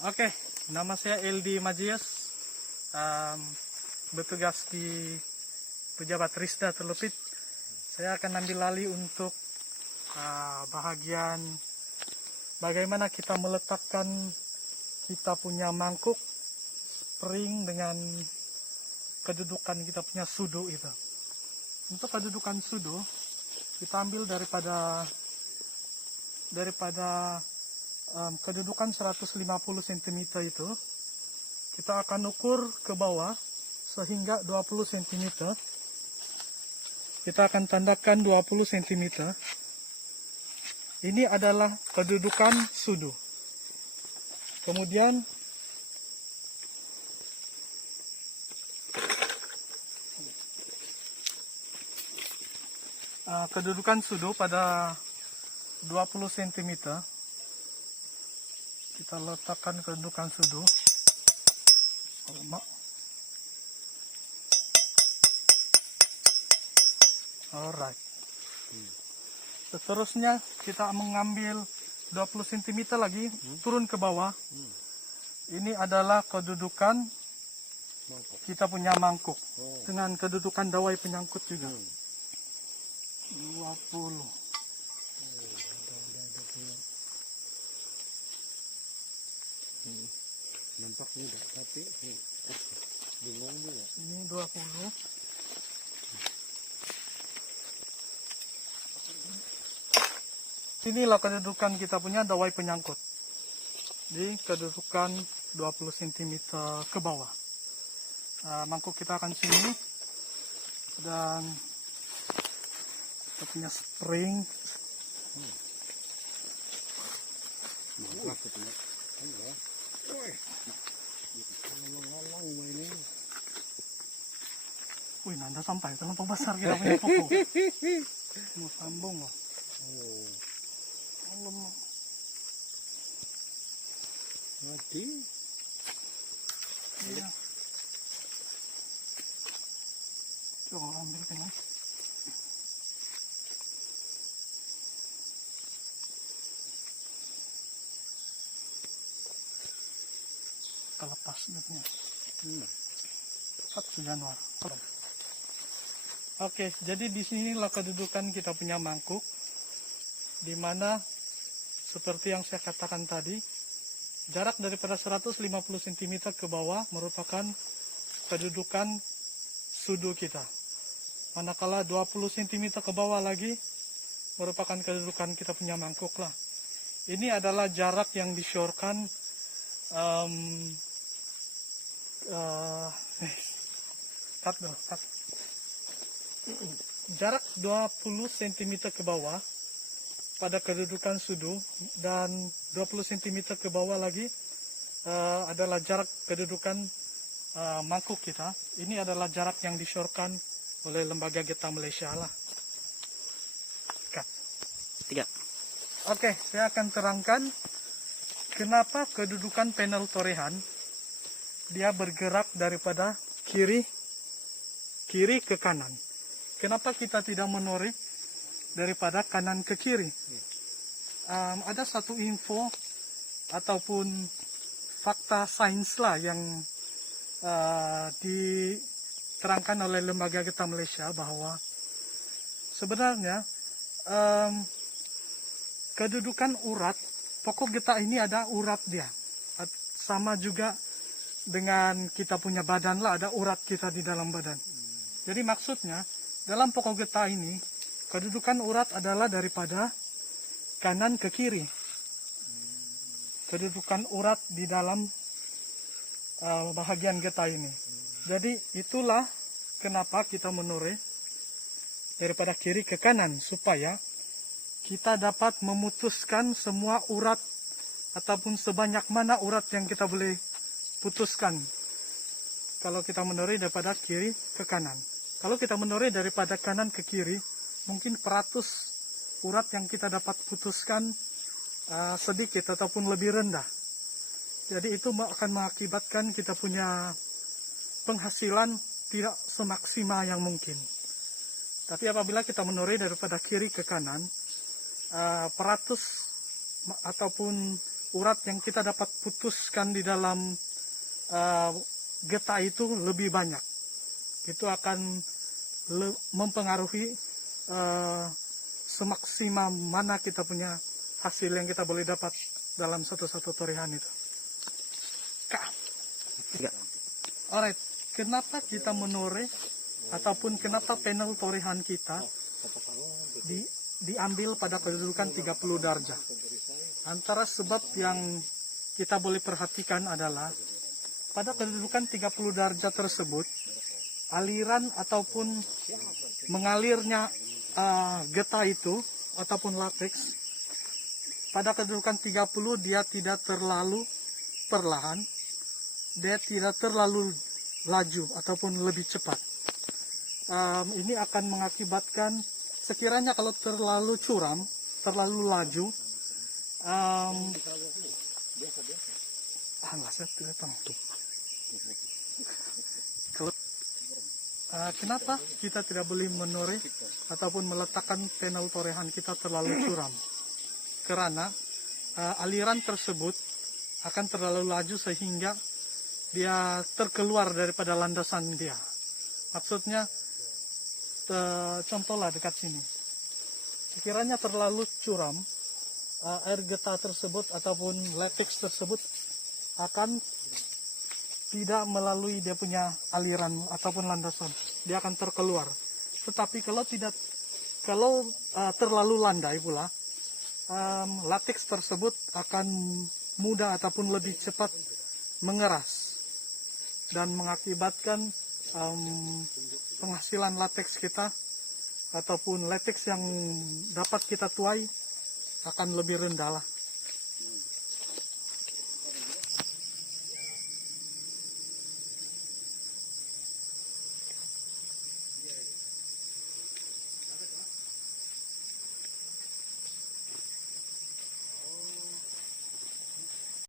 Oke, nama saya Eldi Majias, bertugas di Pejabat Risda Telupit. Saya akan ambil alih untuk bahagian bagaimana kita meletakkan kita punya mangkuk spring dengan kedudukan kita punya sudu itu. Untuk kedudukan sudu kita ambil daripada kedudukan 150 cm itu, kita akan ukur ke bawah sehingga 20 cm. Kita akan tandakan 20 cm. Ini adalah kedudukan sudu. Kemudian kedudukan sudu pada 20 cm. Kita letakkan kedudukan sudu. Alright. Seterusnya kita mengambil 20 cm lagi, turun ke bawah. Ini adalah kedudukan kita punya mangkuk. Dengan kedudukan dawai penyangkut juga. 20. Nampak mudah, tapi bingung juga. Ini 20. Inilah kedudukan kita punya dawai penyangkut. Di kedudukan 20 cm ke bawah. Mangkuk kita akan sini. Dan kita punya spring. Mantap itu. Wih, nanda sampai terlampau besar kita punya pokok. Mau sambung loh. Allah. Mati. Iya. Coba ambil kan. Kita lepas netnya. 1 Januari. Oke, jadi di sinilah kedudukan kita punya mangkuk, di mana seperti yang saya katakan tadi, jarak daripada 150 cm ke bawah merupakan kedudukan sudu kita. Manakala 20 cm ke bawah lagi merupakan kedudukan kita punya mangkuk lah. Ini adalah jarak yang disyorkan jarak 20 cm ke bawah pada kedudukan sudu, dan 20 cm ke bawah lagi adalah jarak kedudukan mangkuk kita. Ini adalah jarak yang disyorkan oleh Lembaga Getah Malaysia lah. Tiga. Oke, saya akan terangkan kenapa kedudukan panel torehan dia bergerak daripada kiri ke kanan. Kenapa kita tidak menoreh daripada kanan ke kiri? Ada satu info ataupun fakta sains lah yang diterangkan oleh Lembaga Getah Malaysia, bahwa sebenarnya kedudukan urat pokok getah ini ada urat dia, sama juga dengan kita punya badan lah, ada urat kita di dalam badan. Jadi maksudnya dalam pokok getah ini kedudukan urat adalah daripada kanan ke kiri. Kedudukan urat di dalam bahagian getah ini. Jadi itulah kenapa kita menoreh daripada kiri ke kanan, supaya kita dapat memutuskan semua urat ataupun sebanyak mana urat yang kita boleh putuskan kalau kita menoreh daripada kiri ke kanan. Kalau kita menoreh daripada kanan ke kiri, mungkin peratus urat yang kita dapat putuskan sedikit ataupun lebih rendah. Jadi itu akan mengakibatkan kita punya penghasilan tidak semaksimal yang mungkin. Tapi apabila kita menoreh daripada kiri ke kanan, peratus ataupun urat yang kita dapat putuskan di dalam getah itu lebih banyak. Itu akan mempengaruhi semaksimal mana kita punya hasil yang kita boleh dapat dalam satu-satu torehan itu. Tiga. Alright, kenapa kita menore ataupun kenapa panel torehan kita diambil pada kedudukan 30 darjah? Antara sebab yang kita boleh perhatikan adalah pada kedudukan 30 darjah tersebut, aliran ataupun mengalirnya getah itu ataupun lateks pada kedudukan 30 dia tidak terlalu perlahan, dia tidak terlalu laju ataupun lebih cepat. Ini akan mengakibatkan sekiranya kalau terlalu curam, terlalu laju, kenapa kita tidak boleh menore ataupun meletakkan panel torehan kita terlalu curam? Karena aliran tersebut akan terlalu laju sehingga dia terkeluar daripada landasan dia. Maksudnya, contohlah dekat sini. Sekiranya terlalu curam, air getah tersebut ataupun latex tersebut akan tidak melalui dia punya aliran ataupun landasan, dia akan terkeluar. Tetapi kalau terlalu landai pula, latex tersebut akan mudah ataupun lebih cepat mengeras dan mengakibatkan penghasilan latex kita ataupun latex yang dapat kita tuai akan lebih rendah lah.